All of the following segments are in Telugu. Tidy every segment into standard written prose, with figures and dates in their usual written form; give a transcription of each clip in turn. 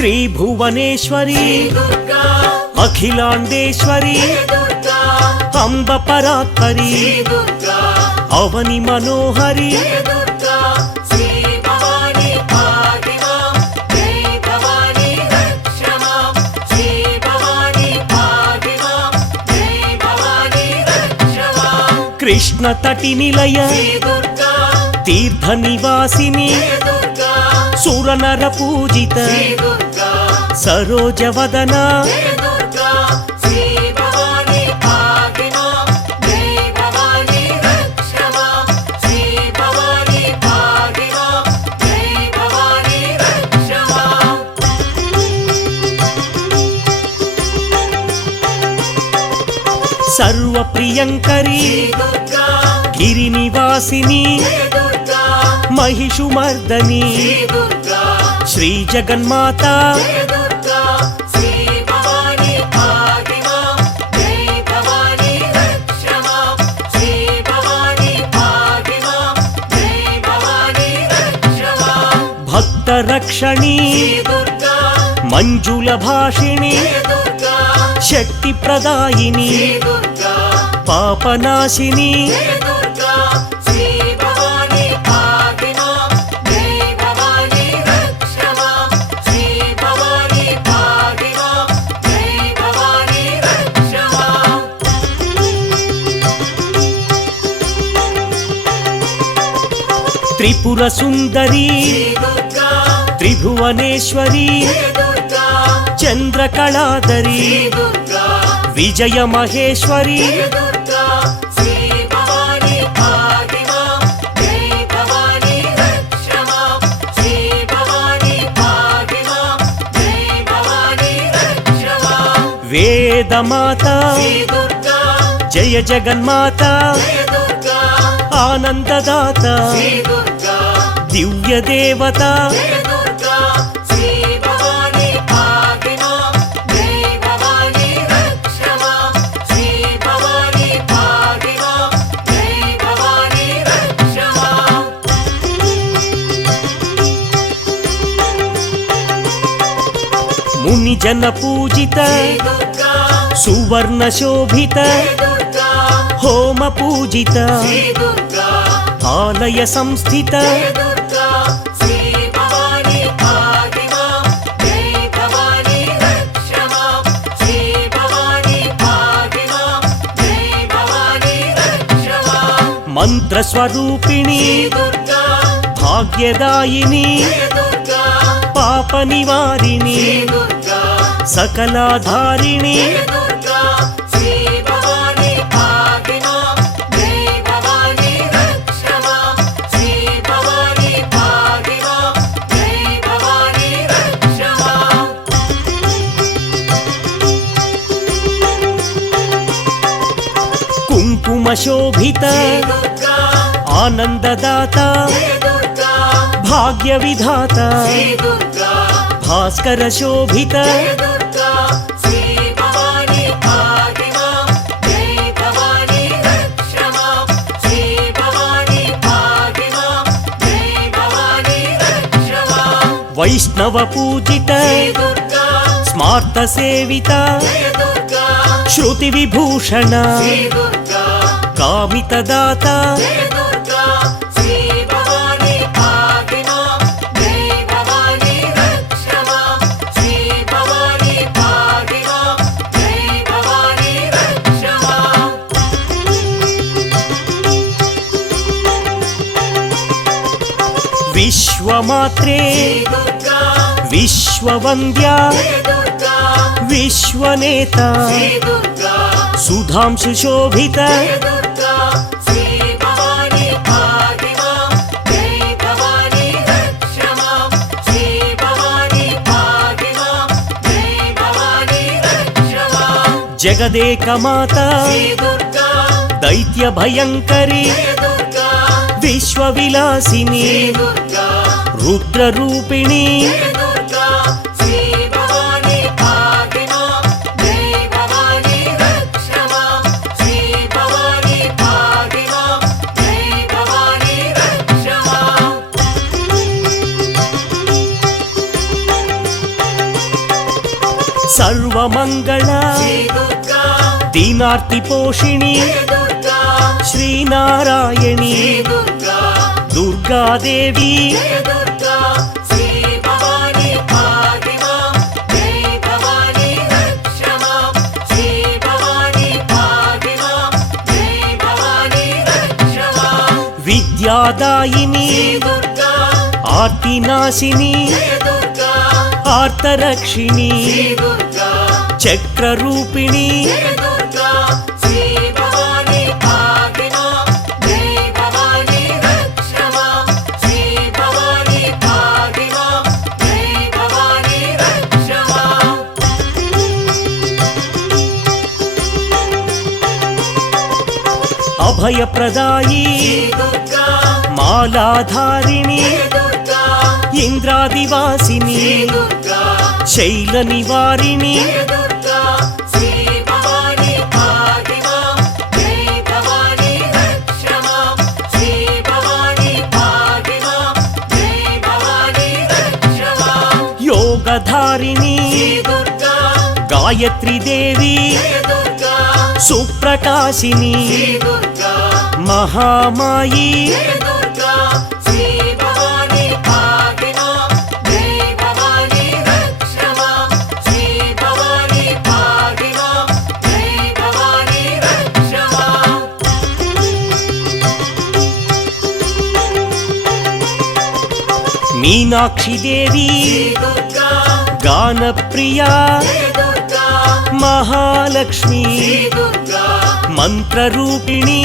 శ్రీ భువనేశ్వరి అఖిలాండేశ్వరి అంబ పరాత్పరి అవని మనోహరి కృష్ణ తటి నిలయ తీర్థ నివాసిని సురనర పూజిత సరోజవదన సర్వప్రియంకరి గిరినివాసిని महिषुमर्दनी श्री जगन्माता भक्त रक्षणी मंजुल भाषिणी शक्ति प्रदायिनी पापनाशिनी त्रिपुर सुंदरी त्रिभुवनेश्वरी चंद्रकलाधरी विजय महेश्वरी वेदमाता जय जगन्माता आनंददाता दिव्य देवता मुनि जन पूजित सुवर्ण शोभित होम पूजित आलय संस्थित मंत्र स्वरूपिणी भाग्यदायिनी पाप निवारिणी सकलाधारिणी कुंकुम शोभित आनंददाता भाग्य विधाता भास्कर शोभित वैष्णव पूजित स्मार्त सेविता श्रुति विभूषण कामितदाता विश्वमात्रे विश्ववन्द्या विश्वनेता सुधांशु शोभित जगदेक माता दैत्य भयंकरी विश्वविलासिनी रुद्र रूपिणी దీనార్తి పోషిణి శ్రీనారాయణి దుర్గాదేవి విద్యాదాయిని ఆర్తినాశిని ఆర్తరక్షిణి చక్రరూపిణి అభయప్రదాయి మాలాధారిణి ఇంద్రాదివాసిని శైల నివారిణి యోగధారిణి గాయత్రీ దేవి సుప్రకాశిని మహామాయి మీనాక్షి దేవి గానప్రియా మహాలక్ష్మి మంత్రరూపిణి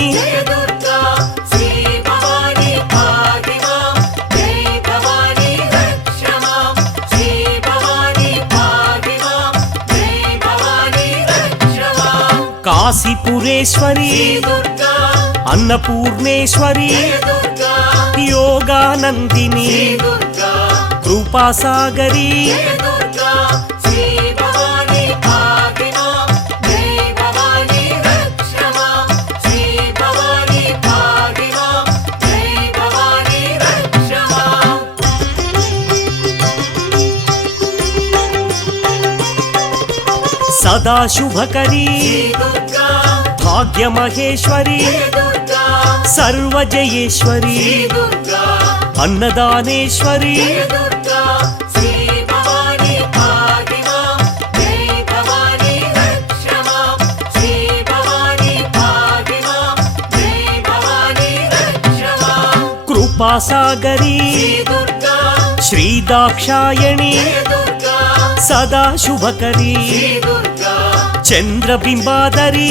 కాశీపురేశ్వరి అన్నపూర్ణేశ్వరి యోగానందిని కృపాసాగరి సదా శుభకరి భాగ్యమహేశ్వరి సర్వజయేశ్వరి అన్నదానేశ్వరి కృపాసాగరి శ్రీదాక్షాయణి సదా శుభకరి చంద్రబింబాదరి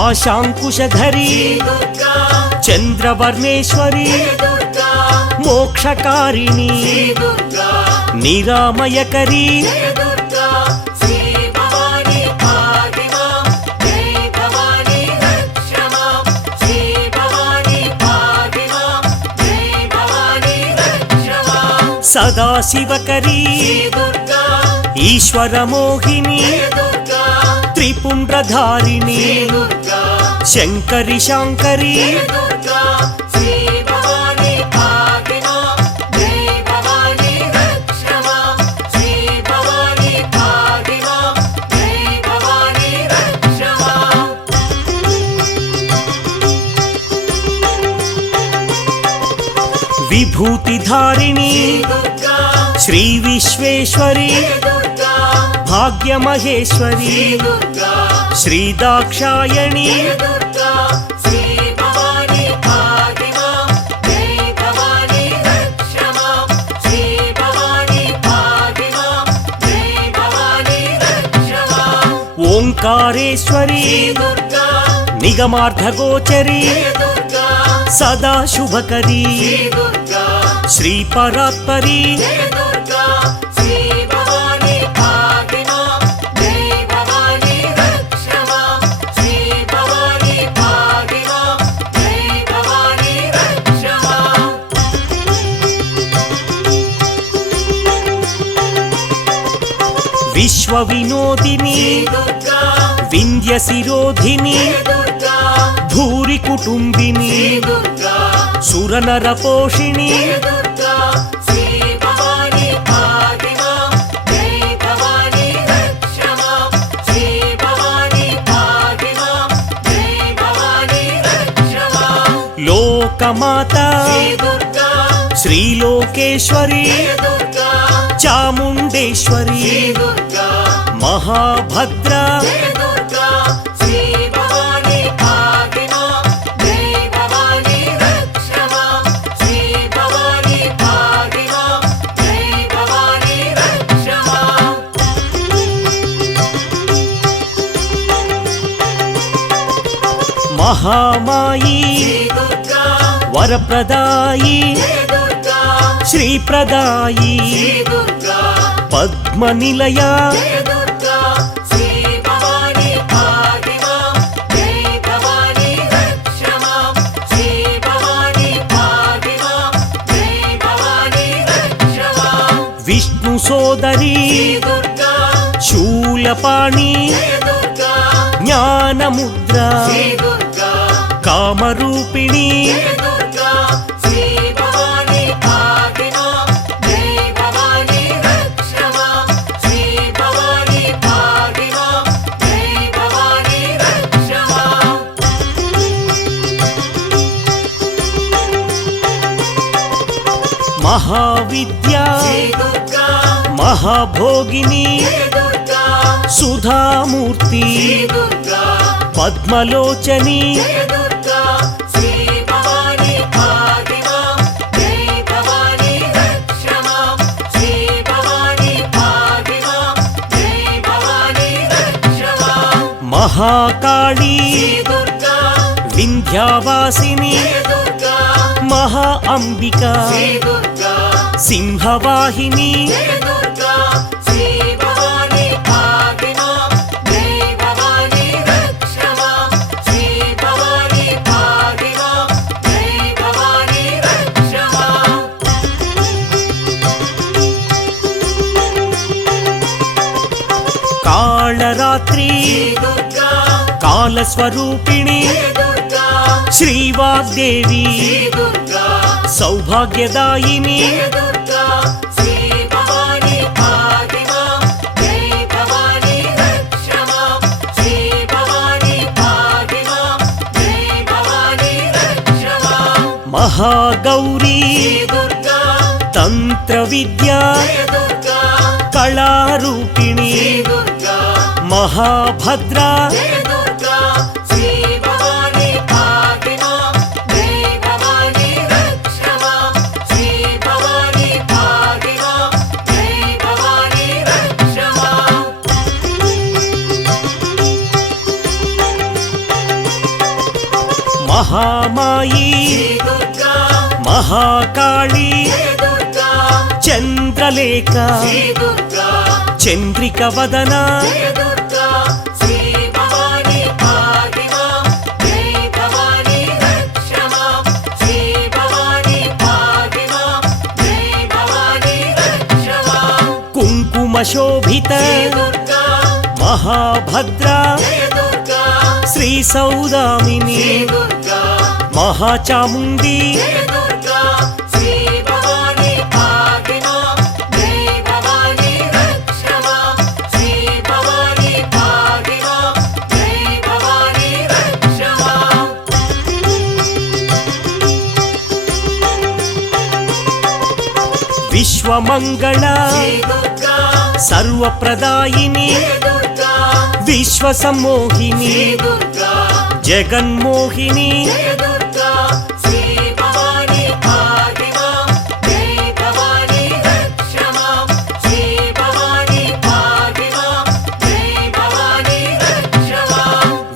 పాశాంకుశధరి చంద్రవర్ణేశ్వరి మోక్షకారిణి నిరామయకరి సదాశివకరి ఈశ్వరమోహిని త్రిపుండ్రధారిణి శంకరి శాంకరి విభూతిధారిణి శ్రీ విశ్వేశ్వరి భాగ్యమహేశ్వరి శ్రీదాక్షాయణి ఓంకారేశ్వరి నిగమార్థగోచరి సదా శుభకరి శ్రీ పరాత్పరి విశ్వ వినోదిని వింధ్య శిరోధిని భూరి కుటుంబిని సురనర పోషిణి లోకమాత శ్రీలోకేశ్వరి చాముండేశ్వరి మహాభద్ర మహామాయి వరప్రదాయి శ్రీప్రదాయి పద్మనిలయ విష్ణు సోదరి శూలపాణి జ్ఞానముద్ర కామరూపిణి మహావిద్యా మహాభోగిని సుధామూర్తి పద్మలోచని మహాకాళీ వింధ్యావాసిని మహా అంబిక సింహవాహిని కాళరాత్రి కాలస్వరూపిణి శ్రీవాగ్దేవి సౌభాగ్యదాయిని మహాగౌరీ తంత్ర విద్యా కళారూపిణి మహాభద్ర మహామాయి మహాకాళీ చంద్రలేఖ చంద్రిక వదన కుంకుమ శోభిత మహాభద్ర శ్రీ సౌదామిని మహాచాముండి విశ్వమంగళ సర్వప్రదాయిని విశ్వసమ్మోహిని జగన్మోహిని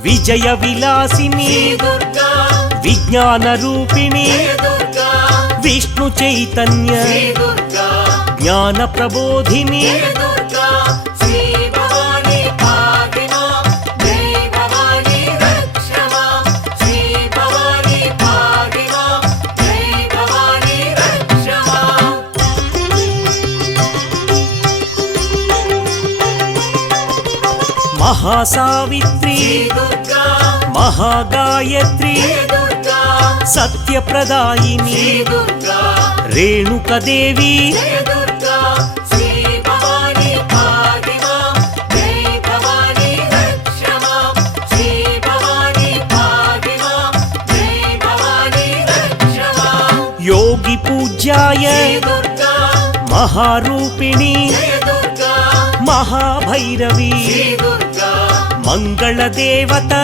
విజయ విలాసిని విజ్ఞాన రూపిణి విష్ణు చైతన్య జ్ఞాన ప్రబోధిని మహాసావిత్రి మహాగాయత్రి సత్యప్రదాయిని రేణుకదేవి योगी पूज्याय महारूपिणी महाभैरवी मंगल देवता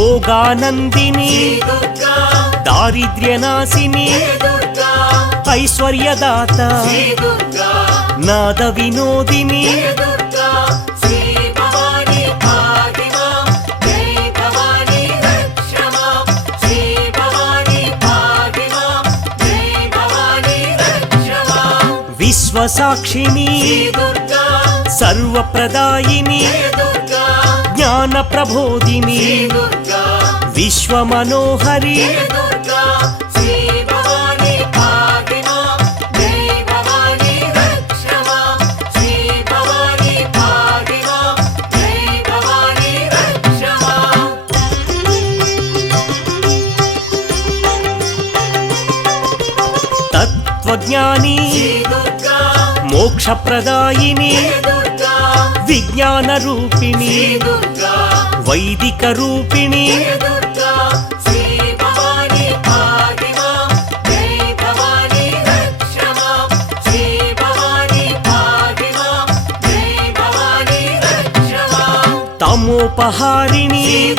योगानंदिनी दारिद्र्यनाशिनी ऐश्वर्यदाता नाद विनोदिनी विश्वसाक्षिणी सर्वप्रदायिनी ज्ञान प्रबोधिनी विश्वमनोहरी तत्वज्ञानी मोक्षप्रदायिनी विज्ञान रूपिणी वैदिक रूपिणी तमोपहारिणी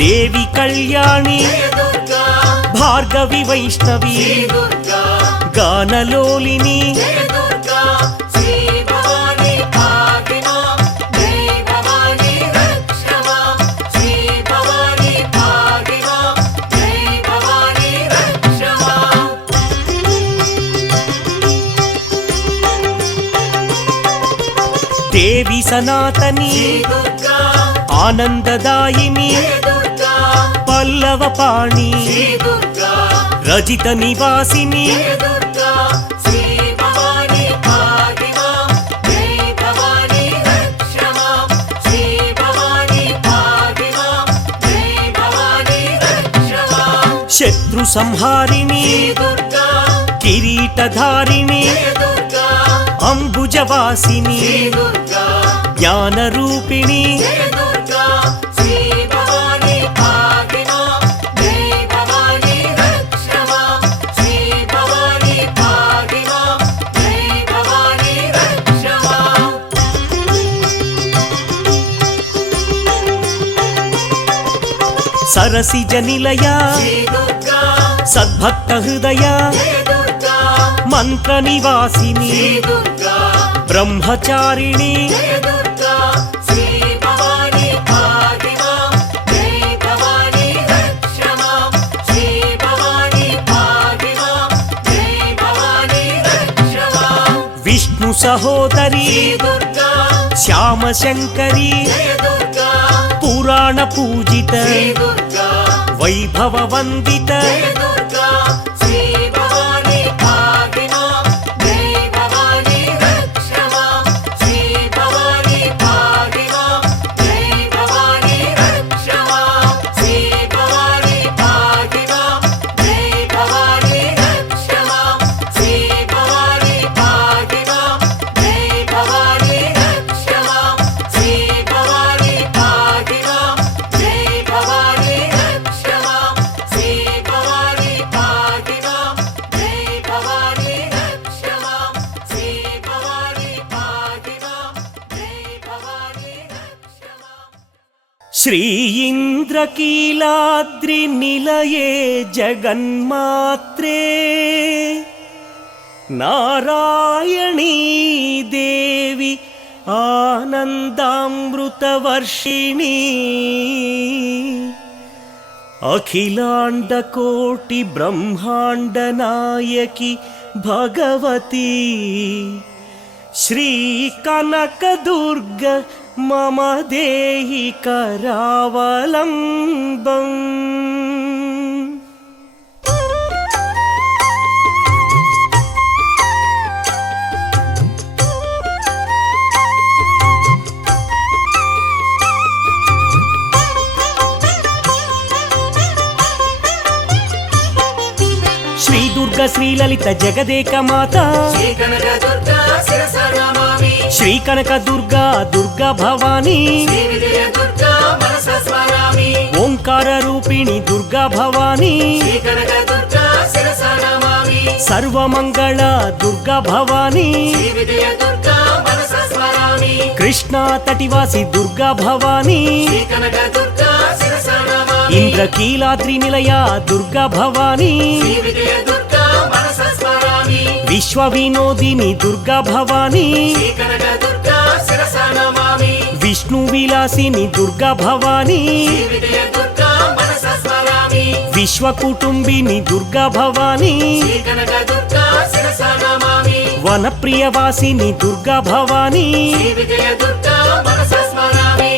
देवी कल्याणी भार्गवी वैष्णवी गानलोलिनी देवी सनातनी आनंददायिनी पल्लवपाणी रजित निवासिनी शत्रु संहारिणी किरीटधारिणी अंबुजवासिनी ज्ञान रूपिणी सरसिज निलया सद्भक्त हृदया मंत्र निवासिनी ब्रह्मचारिणी विष्णु सहोदरी श्याम शंकरी पुराण पूजित वैभव वंदित श्री इंद्रकीलाद्रि निलये जगन्मात्रे नारायणी देवी आनंदामृतवर्षिणी अखिलांडकोटि ब्रह्मांड नायकी भगवती శ్రీ కనకదుర్గ మమ దేహి కరావలంబం. శ్రీ దుర్గ శ్రీలలిత జగదేక మాత శ్రీ కనక దుర్గా శిరస నమామి. శ్రీ కనక దుర్గా దుర్గా భవానీ శ్రీ విజయ దుర్గా మనస స్మరామి. ఓంకార రూపిణి దుర్గా భవానీ శ్రీ కనక దుర్గా శిరస నమామి. సర్వమంగళ దుర్గా భవానీ శ్రీ విజయ దుర్గా మనస స్మరామి. కృష్ణా తటివాసి దుర్గా భవానీ శ్రీ కనక దుర్గా శిరస నమామి. ఇంద్రకీలాద్రి నిలయ దుర్గా భవానీ శ్రీ విజయ దుర్గా మనస స్మరామి. విశ్వ వినోదిని దుర్గా భవానీ శ్రీ కనక దుర్గా శిరస నమామి. విష్ణు విలాసిని దుర్గా భవానీ శ్రీ విజయ దుర్గా మనస స్మరామి. విశ్వ కుటుంబిని దుర్గా భవానీ శ్రీ కనక దుర్గా శిరస నమామి. వనప్రియవాసిని దుర్గా భవానీ శ్రీ విజయ దుర్గా మనస స్మరామి.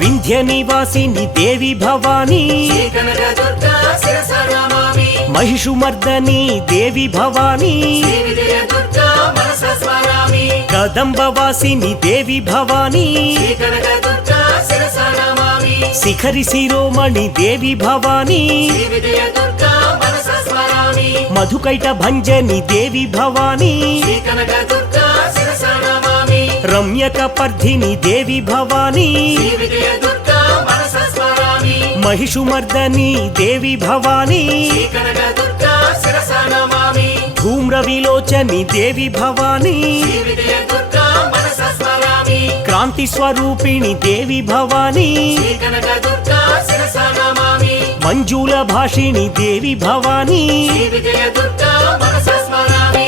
వింధ్య నివాసిని దేవి భవానీ శ్రీ కనక దుర్గా శిరస నమామి. మహిషుమర్దని దేవి భవానీ శ్రీ విజయ దుర్గా మనస స్మరామి. కదంబవాసిని దేవి భవానీ శ్రీ కనక దుర్గా శిరస నమామి. శిఖరి శిరోమణి దేవి భవానీ శ్రీ విజయ దుర్గా మనస స్మరామి. మధుకైట భంజని దేవి భవానీ శ్రీ కనక దుర్గా శిరస నమామి. రమ్యక పర్ధిని దేవి భవానీ శ్రీ విజయ దుర్గా మనస స్మరామి. మహిషుమర్దని దేవి భవానీ శ్రీ కనక దుర్గా శిరస నమామి. ధూమ్ర విలోచని దేవి భవానీ శ్రీ విజయ దుర్గా మనస స్మరామి. క్రాంతి స్వరూపిణి దేవి భవానీ శ్రీ కనక దుర్గా శిరస నమామి. మంజుల భాషిణి దేవి భవానీ శ్రీ విజయ దుర్గా మనస స్మరామి.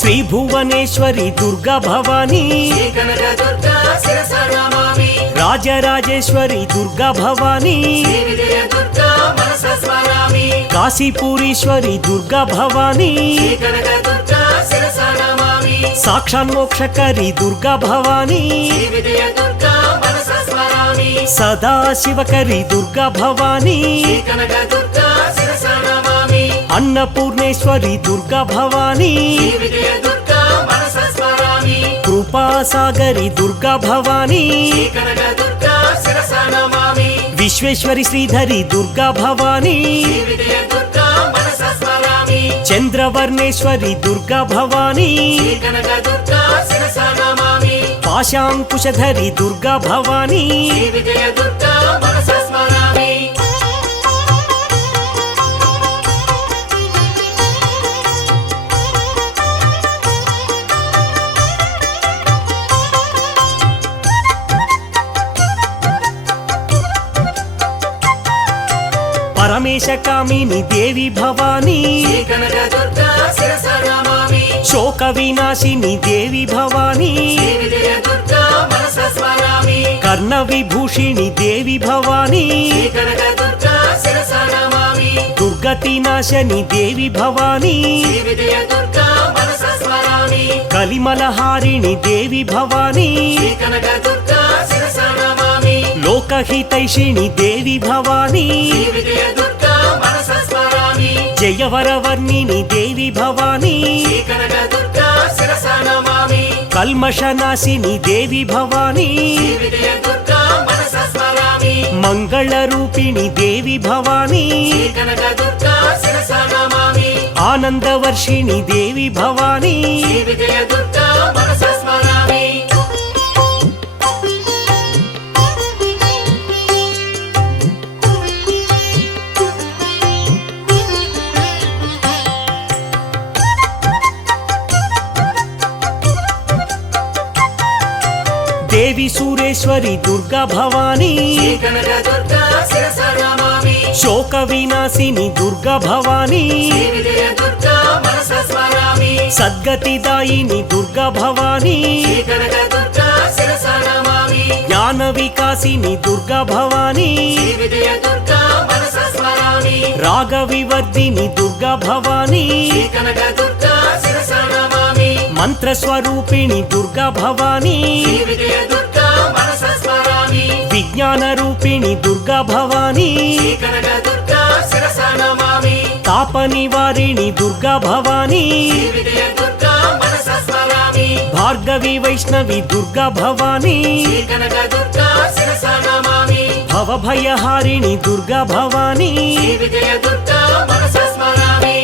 శ్రీ భువనేశ్వరి దుర్గా భవానీ శ్రీ కనక దుర్గా శిరస నమామి. రాజరాజేశ్వరి దుర్గా భవానీ శ్రీ విజయ దుర్గా మనస స్మరామి. కాశీపూరీశ్వరి దుర్గా భవానీ శ్రీ కనక దుర్గా శిరస నమామి. సాక్షాన్మోక్షకరి దుర్గా భవానీ శ్రీ విజయ దుర్గా మనస స్మరామి. సదాశివకరి దుర్గా భవానీ శ్రీ కనక దుర్గా శిరస నమామి. అన్నపూర్ణేశ్వరి దుర్గా భవానీ శ్రీ విజయ దుర్గా మనస స్మరామి. కృపాసాగరి దుర్గా భవానీ శ్రీ కనక దుర్గా శిరస నమామి. విశ్వేశ్వరి శ్రీధరి దుర్గా భవానీ శ్రీ విజయ దుర్గా మనస స్మరామి. చంద్రవర్ణేశ్వరి దుర్గా భవానీ శ్రీ కనక దుర్గా శిరస నమామి. పాశాంకుశధరి దుర్గా భవానీ శ్రీ విజయ దుర్గా మనస స్మరామి. పరమేశ కామిని దేవి భవానీ శ్రీ కనక దుర్గా శిరస నమామి. శోక వినాశిని దేవి భవానీ శ్రీ విజయ దుర్గా మనస స్మరామి. కర్ణ విభూషిణి దేవి భవానీ శ్రీ కనక దుర్గా శిరస నమామి. దుర్గతి నాశని దేవి భవానీ శ్రీ విజయ దుర్గా మనస స్మరామి. కలిమలహారిణి దేవి భవానీ శ్రీ కనక దుర్గా శిరస నమామి. లోకహితైషిణి దేవి భవానీ శ్రీ విజయ దుర్గా మనస స్మరామి. జయవరవర్ణిని దేవి భవానీ శ్రీ కనక దుర్గా శిరస నమామి. కల్మషనాశిని దేవి భవానీ శ్రీ విజయ దుర్గా మనస స్మరామి. మంగళ రూపిణి దేవి భవానీ శ్రీ కనక దుర్గా శిరస నమామి. ఆనందవర్షిణి దేవి భవానీ శ్రీ విజయ దుర్గా మనస స్మరామి. దేవి సూరేశ్వరి దుర్గా భవానీ శ్రీ కనక దుర్గా శిరస నమామి శోక వినాశిని దుర్గా భవానీ శ్రీ విజయ దుర్గా మనస స్మరామి సద్గతిదాయిని దుర్గా భవానీ శ్రీ కనక దుర్గా శిరస నమామి జ్ఞాన వికాసిని దుర్గా భవానీ శ్రీ విజయ దుర్గా మనస స్మరామి రాగ వివర్ధిని దుర్గా భవానీ శ్రీ కనక దుర్గా శిరస నమామి మంత్ర స్వరూపిణి దుర్గా భవానీ శ్రీ విజయ దుర్గా మనస స్మరామి విజ్ఞాన రూపిణి దుర్గా భవానీ శ్రీ కనక దుర్గా శిరస నమామి తాప నివారిణి దుర్గా భవానీ శ్రీ విజయ దుర్గా మనస స్మరామి భార్గవి వైష్ణవి దుర్గా భవానీ శ్రీ కనక దుర్గా శిరస నమామి భవభయహారిణి దుర్గా భవానీ శ్రీ విజయ దుర్గా మనస స్మరామి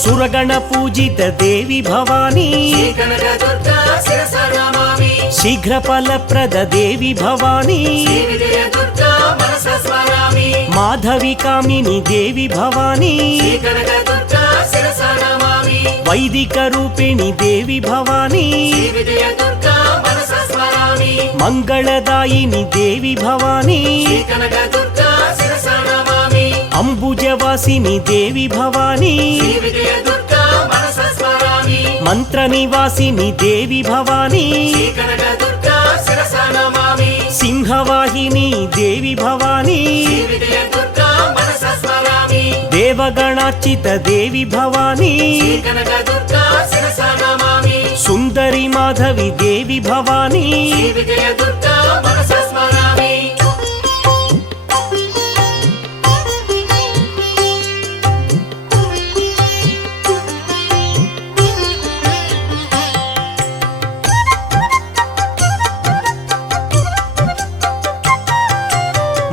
సురగణ పూజిత దేవి భవానీ శ్రీ కనక దుర్గా శిరస నమామి శీఘ్ర ఫలప్రద దేవి భవానీ శ్రీ విజయ దుర్గా మనస స్మరామి మాధవి కామిని దేవి భవానీ శ్రీ కనక దుర్గా శిరస నమామి వైదిక రూపిణి దేవి భవానీ శ్రీ విజయ దుర్గా మనస స్మరామి మంగళదాయిని దేవి భవానీ శ్రీ కనక దుర్గా శిరస నమామి అంబుజవాసిని దేవి భవానీ శ్రీ విజయ దుర్గా మనస స్మరామి మంత్ర నివాసిని దేవి భవానీ శ్రీ కనక దుర్గా శిరస నమామి సింహవాహిని దేవి భవానీ శ్రీ విజయ దుర్గా మనస స్మరామి దేవగణార్చిత దేవి భవానీ శ్రీ కనక దుర్గా శిరస నమామి సుందరి మాధవి దేవి భవానీ శ్రీ విజయ దుర్గా మనస స్మరామి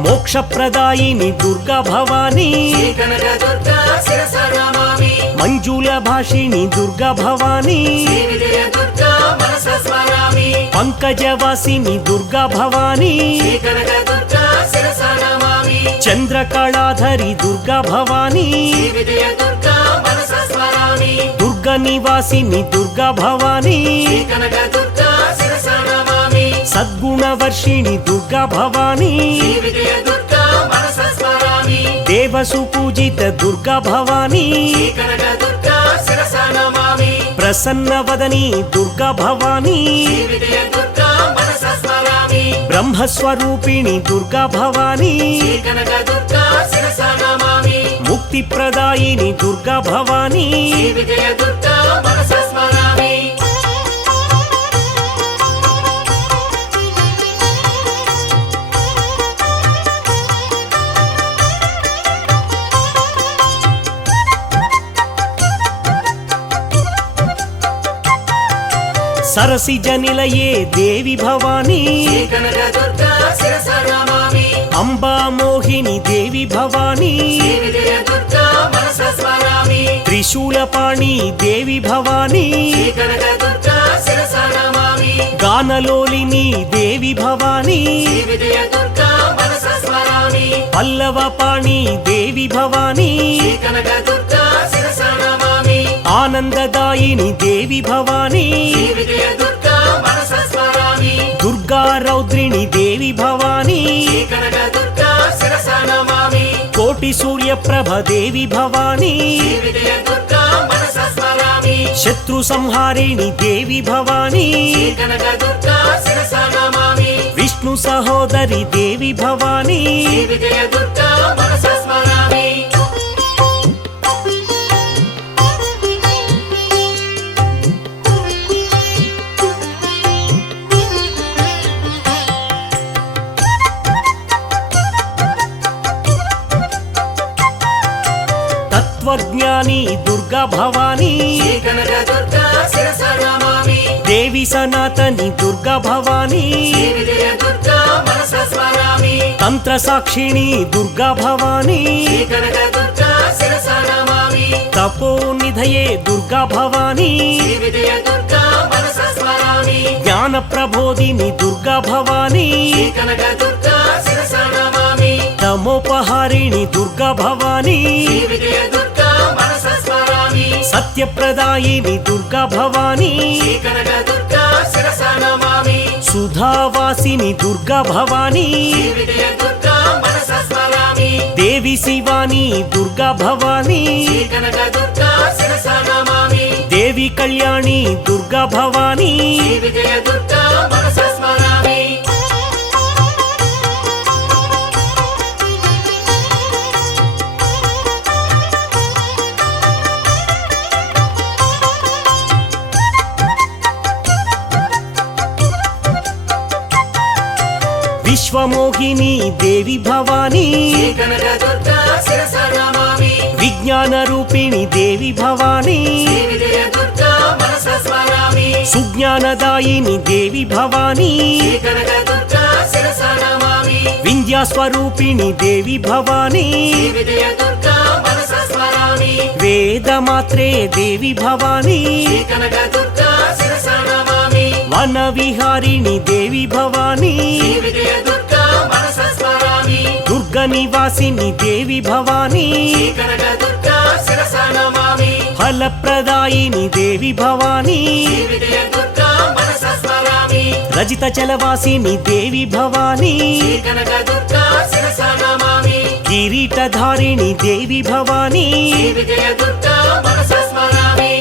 మోక్షప్రదాయిని దుర్గా భవానీ శ్రీ కనక దుర్గా శిరస నమామి మంజుల భాషిణి దుర్గా భవానీ శ్రీ విజయ దుర్గా మనస స్మరామి పంకజవాసిని దుర్గా భవానీ శ్రీ కనక దుర్గా శిరస నమామి చంద్రకళాధరి దుర్గా భవానీ శ్రీ విజయ దుర్గా మనస స్మరామి దుర్గ నివాసిని దుర్గా భవానీ శ్రీ కనక దుర్గా శిరస నమామి సద్గుణవర్షిణి దుర్గా భవానీ శ్రీ విజయ దుర్గా మనస స్మరామి దేవసు పూజిత దుర్గా భవానీ శ్రీ కనక దుర్గా శిరస నమామి ప్రసన్నవదని దుర్గా భవానీ శ్రీ విజయ దుర్గా మనస స్మరామి బ్రహ్మస్వరూపిణి దుర్గా భవానీ శ్రీ కనక దుర్గా శిరస నమామి ముక్తిప్రదాయిని దుర్గా భవానీ శ్రీ విజయ దుర్గా మనస స్మరామి సరసిజ నిలయే దేవి భవానీ శ్రీ కనక దుర్గా శిరస నమామి అంబా మోహిని దేవి భవానీ శ్రీ విజయ దుర్గా మనస స్మరామి త్రిశూలపాణి దేవి భవానీ శ్రీ కనక దుర్గా శిరస నమామి గానలోలిని దేవి భవానీ శ్రీ విజయ దుర్గా మనస స్మరామి పల్లవపాణి దేవి భవానీ శ్రీ కనక దుర్గా శిరస నమామి ఆనందదాయిని దేవి భవానీ శ్రీ విజయ దుర్గా మనస స్మరామి దుర్గా రౌద్రిణి దేవి భవానీ శ్రీ కనక దుర్గా శిరస నమామి కోటి సూర్యప్రభ దేవి భవానీ శ్రీ విజయ దుర్గా మనస స్మరామి శత్రు సంహారిణి దేవి భవానీ శ్రీ కనక దుర్గా శిరస నమామి విష్ణు సహోదరి దేవి భవానీ శ్రీ విజయ దుర్గా మనస స్మరామి తత్వజ్ఞాని దుర్గా భవానీ శ్రీ కనక దుర్గా శిరస నమామి దేవి సనాతని దుర్గా భవానీ శ్రీ విజయ దుర్గా మనస స్మరామి తంత్ర సాక్షిణి దుర్గా భవానీ శ్రీ కనక దుర్గా శిరస నమామి తపోనిధయే దుర్గా భవానీ శ్రీ విజయ దుర్గా మనస స్మరామి జ్ఞాన ప్రబోధిని దుర్గా భవానీ శ్రీ కనక దుర్గా శిరస నమామి తమోపహారిణి దుర్గా భవానీ శ్రీ విజయ దుర్గా మనస స్మరామి సత్యప్రదాయిని దుర్గా భవానీ శ్రీ కనక దుర్గా శిరస నమామి సుధావాసిని దుర్గా భవానీ శ్రీ విజయ దుర్గా మనస స్మరామి దేవి శివాని దుర్గా భవానీ శ్రీ కనక దుర్గా శిరస నమామి దేవి కళ్యాణి దుర్గా భవానీ శ్రీ విజయ దుర్గా మనస స్మరామి విశ్వమోహిని దేవి భవానీ శ్రీ కనక దుర్గా శిరస నమామి విజ్ఞాన రూపిణి దేవి భవానీ శ్రీ విజయ దుర్గా మనస స్మరామి సుజ్ఞానదాయిని దేవి భవానీ శ్రీ కనక దుర్గా శిరస నమామి వింధ్యాస్వరూపిణి దేవి భవానీ శ్రీ విజయ దుర్గా మనస స్మరామి వేదమాత్రే దేవి భవానీ శ్రీ కనక దుర్గా శిరస నమామి వన విహారిణి దేవి భవానీ శ్రీ విజయ దుర్గా మనస స్మరామి దుర్గ నివాసిని దేవి భవానీ శ్రీ కనక దుర్గా శిరస నమామి ఫలప్రదాయిని దేవి భవానీ శ్రీ విజయ దుర్గా మనస స్మరామి రజిత చలవాసిని దేవి భవానీ శ్రీ కనక దుర్గా శిరస నమామి కిరీటధారిణి దేవి భవానీ శ్రీ విజయ దుర్గా మనస స్మరామి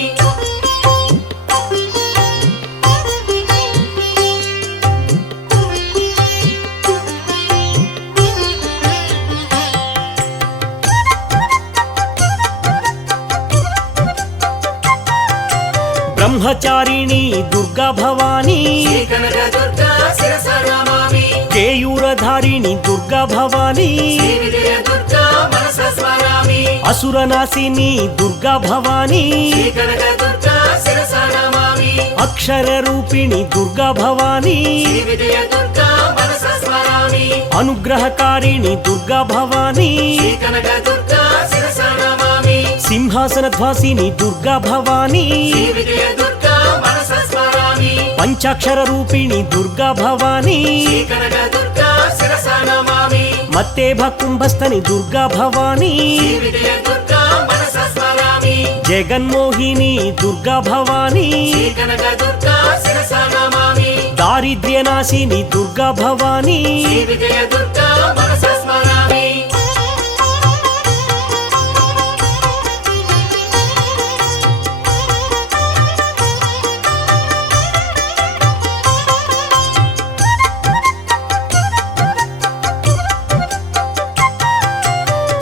బ్రహ్మచారిణి దుర్గా భవానీ శ్రీ కనక దుర్గా శిరస నమామి కేయూరధారిణి దుర్గా భవానీ శ్రీ విజయ దుర్గా మనస స్మరామి అసురనాశిని దుర్గా భవానీ శ్రీ కనక దుర్గా శిరస నమామి అక్షర రూపిణి దుర్గా భవానీ శ్రీ విజయ దుర్గా మనస స్మరామి అనుగ్రహకారిణి దుర్గా భవానీ శ్రీ కనక దుర్గా శిరస నమామి సింహాసనధ్వాసిని దుర్గా భవానీ శ్రీ విజయ దుర్గా మనస స్మరామి పంచాక్షర రూపిణి దుర్గా భవానీ శ్రీ కనక దుర్గా శిరస నమామి మత్తేభ కుంభస్థని దుర్గా భవానీ శ్రీ విజయ దుర్గా మనస స్మరామి జగన్మోహిని దుర్గా భవానీ శ్రీ కనక దుర్గా శిరస నమామి దారిద్ర్యనాశిని దుర్గా భవానీ శ్రీ విజయ దుర్గా మనస స్మరామి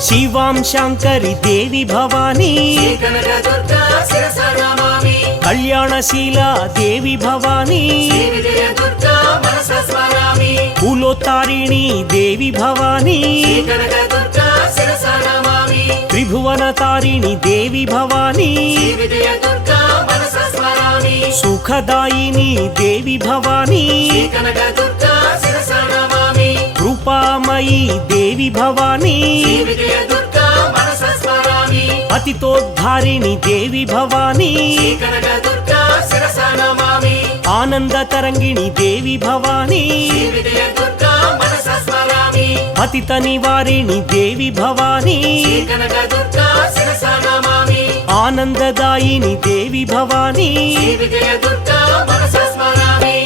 శివాం శంకరి దేవి భవానీ శ్రీ కనక దుర్గా శిరస నమామి కళ్యాణశీల దేవి భవానీ శ్రీ విజయ దుర్గా మనస స్మరామి కులోత్తారిణి దేవి భవానీ శ్రీ కనక దుర్గా శిరస నమామి త్రిభువనతారిణి దేవి భవానీ శ్రీ విజయ దుర్గా మనస స్మరామి సుఖదాయిని దేవి భవానీ శ్రీ కనక దుర్గా శిరస నమామి కృపామయీ దేవి భవానీ శ్రీ విజయ దుర్గా మనస స్మరామి పతితోద్ధారిణి దేవి భవానీ శ్రీ కనక దుర్గా శిరస నమామి ఆనంద తరంగిణి దేవి భవానీ శ్రీ విజయ దుర్గా మనస స్మరామి పతిత నివారిణి దేవి భవానీ శ్రీ కనక దుర్గా శిరస నమామి ఆనందదాయిని దేవి భవానీ శ్రీ విజయ దుర్గా మనస స్మరామి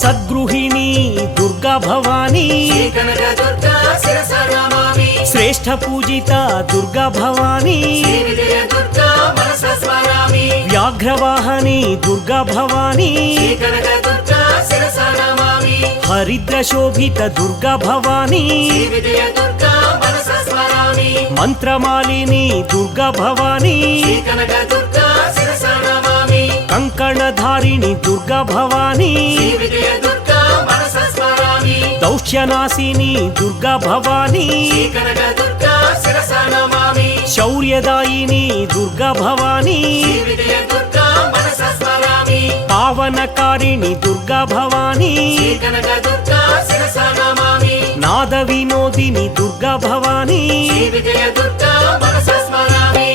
సద్గృహిణి దుర్గా భవానీ శ్రీ కనక దుర్గా శిరస నమామి శ్రేష్ఠ పూజిత దుర్గా భవానీ శ్రీ విజయ దుర్గా మనస స్మరామి వ్యాఘ్రవాహని దుర్గా భవానీ శ్రీ కనక దుర్గా శిరస నమామి హరిద్ర శోభిత దుర్గా భవానీ శ్రీ విజయ దుర్గా మనస స్మరామి మంత్రమాలిని దుర్గా భవానీ శ్రీ కనక దుర్గా శిరస నమామి కంకణధారిణి దుర్గా భవానీ శ్రీ విజయ దుర్గా మనస స్మరామి దౌష్యనాశిని దుర్గా భవానీ శ్రీ కనక దుర్గా శిరస నమామి శౌర్యదాయిని దుర్గా భవానీ శ్రీ విజయ దుర్గా మనస స్మరామి పావనకారిణి దుర్గా భవానీ శ్రీ కనక దుర్గా శిరసా నమామి నాద వినోదిని దుర్గా భవానీ శ్రీ విజయ దుర్గా మనసా స్మరామి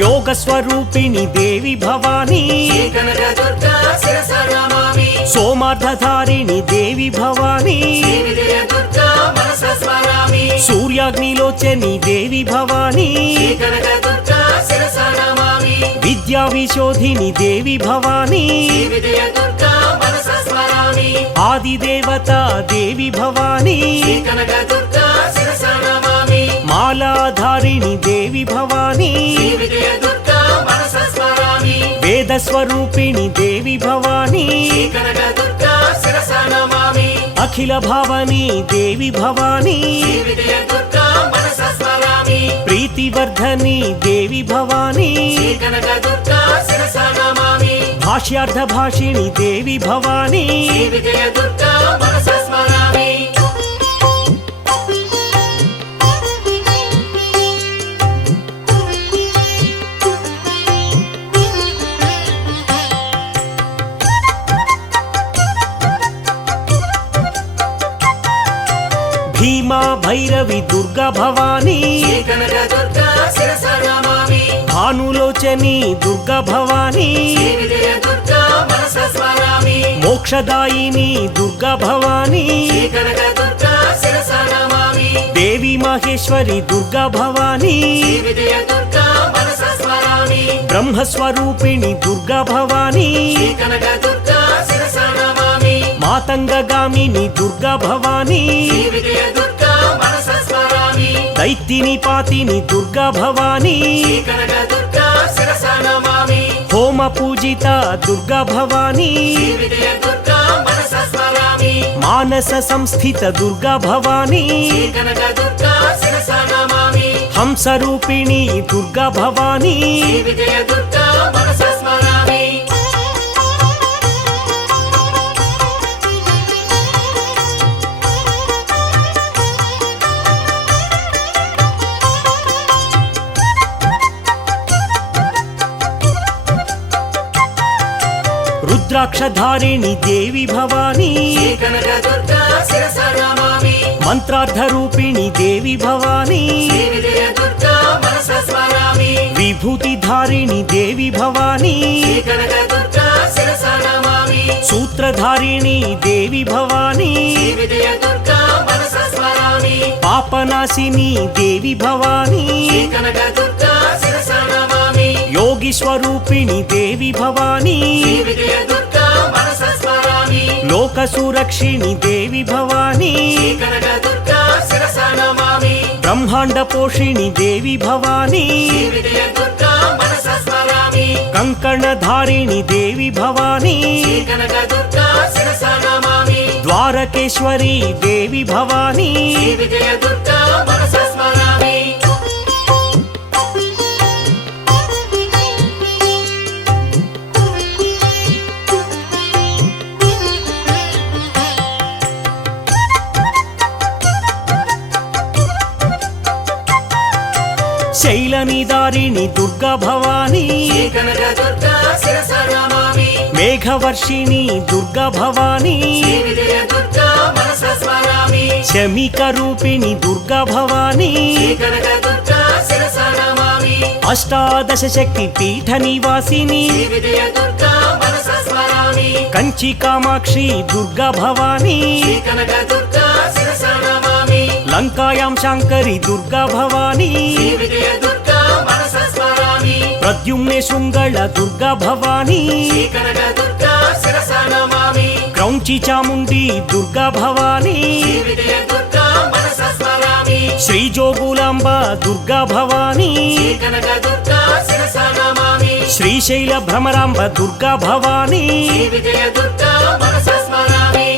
యోగ స్వరూపిణి దేవి భవానీ శ్రీ కనక దుర్గా శిరసా నమామి సోమార్ధధారిణి దేవి భవానీ శ్రీ విజయ దుర్గా మనసా స్మరామి సూర్యాగ్నిలోచని దేవి భవానీ శ్రీ కనక దుర్గా శిరసా నమామి విద్యా విశోధిని దేవి భవానీ శ్రీ విజయ దుర్గా మనసా స్మరామి ఆదిదేవత దేవి భవానీ శ్రీ కనక దుర్గా శిరసా నమామి మాలాధారిణి దేవి భవానీ శ్రీ విజయ దుర్గా మనసా స్మరామి వేద స్వరూపిణి దేవి భవానీ శ్రీ కనక దుర్గా శిరసా నమామి అఖిల భావని దేవి భవానీ శ్రీ విజయ దుర్గా మనసా స్మరామి ప్రీతివర్ధని దేవి భవానీ శ్రీ కనక దుర్గా శిరసా నమామి భాష్యార్థ భాషిణి దేవి భవానీ శ్రీ విజయ దుర్గా మనసా స్మరామి భీమా భైరవి దుర్గా భవానీ శ్రీ కనక దుర్గా శిరసా నమామి భానులోచని దుర్గా భవానీ శ్రీ విజయ దుర్గా మనసా స్మరామి మోక్షదాయిని దుర్గా భవానీ శ్రీ కనక దుర్గా శిరసా నమామి దేవి మహేశ్వరి దుర్గా భవానీ శ్రీ విజయ దుర్గా మనసా స్మరామి బ్రహ్మస్వరూపిణి దుర్గా భవానీ శ్రీ కనక దుర్గా శిరసా నమామి మాతంగగామిని దుర్గా భవానీ శ్రీ విజయ దుర్గా మనసా స్మరామి దైత్తిని పాతిని దుర్గా భవానీ శ్రీ కనక దుర్గా శిరసా నమామి హోమ పూజిత దుర్గా భవానీ శ్రీ విజయ దుర్గా మనసా స్మరామి మానస సంస్థిత దుర్గా భవానీ శ్రీ కనక దుర్గా శిరసా నమామి హంసరూపిణి దుర్గా భవానీ శ్రీ విజయ దుర్గా మనసా స్మరామి రుద్రాక్షధారిణి దేవి భవానీ శ్రీ కనక దుర్గా శిరసా నమామి మంత్రార్థరూపిణి దేవి భవానీ శ్రీ విజయ దుర్గా మనసా స్మరామి విభూతిధారిణి దేవి భవానీ శ్రీ కనక దుర్గా శిరసా నమామి సూత్రధారిణి దేవి భవానీ శ్రీ విజయ దుర్గా మనసా స్మరామి పాపనాశిని దేవి భవానీ శ్రీ కనక దుర్గా శిరసా నమామి యోగి స్వరూపిణి దేవి భవానీ శ్రీ విజయ దుర్గా మనసా స్మరామి లోక సురక్షిణి దేవి భవానీ శ్రీ కనక దుర్గా శిరసా నమామి బ్రహ్మాండ పోషిణి దేవి భవానీ శ్రీ విజయ దుర్గా మనసా స్మరామి కంకణధారిణి దేవి భవానీ శ్రీ కనక దుర్గా శిరసా నమామి ద్వారకేశ్వరి దేవి భవానీ శ్రీ విజయ దుర్గా మనసా స్మరామి శైలనిదారిణి దుర్గా భవానీ శ్రీ కనక దుర్గా శిరసా నమామి మేఘవర్షిణి దుర్గా భవానీ శ్రీ విజయ దుర్గా మనసా స్మరామి శమిక రూపిణి దుర్గా భవానీ శ్రీ కనక దుర్గా శిరసా నమామి అష్టాదశ శక్తి పీఠ నివాసిని శ్రీ విజయ దుర్గా మనసా స్మరామి కంచి కామాక్షి దుర్గా భవానీ శ్రీ కనక దుర్గా శిరసా నమామి లంకాయాం శాంకరి దుర్గా భవానీ శ్రీ విజయ దుర్గా మనసా స్మరామి ప్రద్యుమ్నే శృంగళ దుర్గా భవానీ శ్రీ కనక దుర్గా శిరసా నమామి క్రౌంచి చాముండి దుర్గా భవానీ శ్రీ విజయ దుర్గా మనసా స్మరామి శ్రీ జోగులాంబ దుర్గా భవానీ శ్రీ కనక దుర్గా శిరసా నమామి శ్రీశైల భ్రమరాంబ దుర్గా భవానీ శ్రీ విజయ దుర్గా మనసా స్మరామి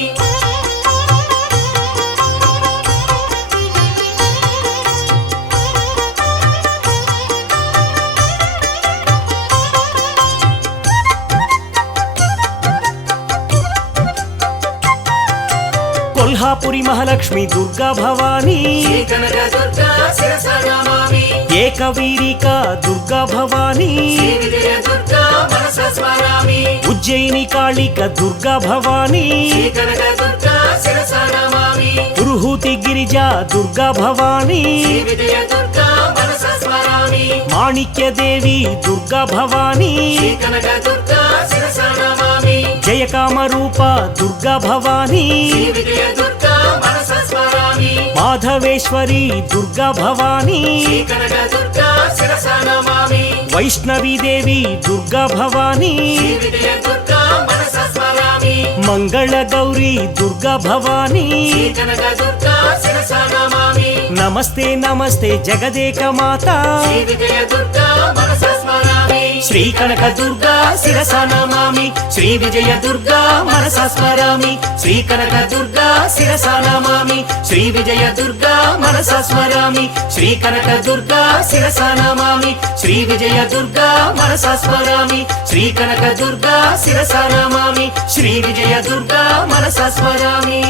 కొల్హాపురి మహాలక్ష్మి దుర్గా భవానీ శ్రీ కనక దుర్గా శిరసా నమామి ఏకవీరిక దుర్గా భవానీ శ్రీ విజయ దుర్గా మనసా స్మరామి ఉజ్జయిని కాళిక దుర్గా భవానీ శ్రీ కనక దుర్గా శిరసా నమామి పురుహూతి గిరిజా దుర్గా భవానీ శ్రీ విజయ దుర్గా మనసా స్మరామి మాణిక్యదేవి దుర్గా భవానీ శ్రీ కనక దుర్గా శిరసా నమామి జయకామరూప దుర్గా భవానీ శ్రీ విజయ దుర్గా మనసా స్మరామి మాధవేశ్వరి దుర్గా భవానీ శ్రీ కనక దుర్గా శిరసా నమామి వైష్ణవీదేవి దుర్గా భవానీ శ్రీ విజయ దుర్గా మనసా స్మరామి మంగళ గౌరీ దుర్గా భవానీ శ్రీ కనక దుర్గా శిరసా నమామి నమస్తే నమస్తే జగదేక మాత శ్రీ విజయ దుర్గా మనసా స్మరామి శ్రీ కనక దుర్గా శిరస నమామి శ్రీ విజయ దుర్గా మనసా స్మరామి శ్రీ కనక దుర్గా శిరస నమామి శ్రీ విజయ దుర్గా మనసా స్మరామి శ్రీ కనక దుర్గా శిరస నమామి శ్రీ విజయ దుర్గా మనసా స్మరామి శ్రీ కనక దుర్గా శిరస నమామి శ్రీ విజయ దుర్గా మనసా స్మరామి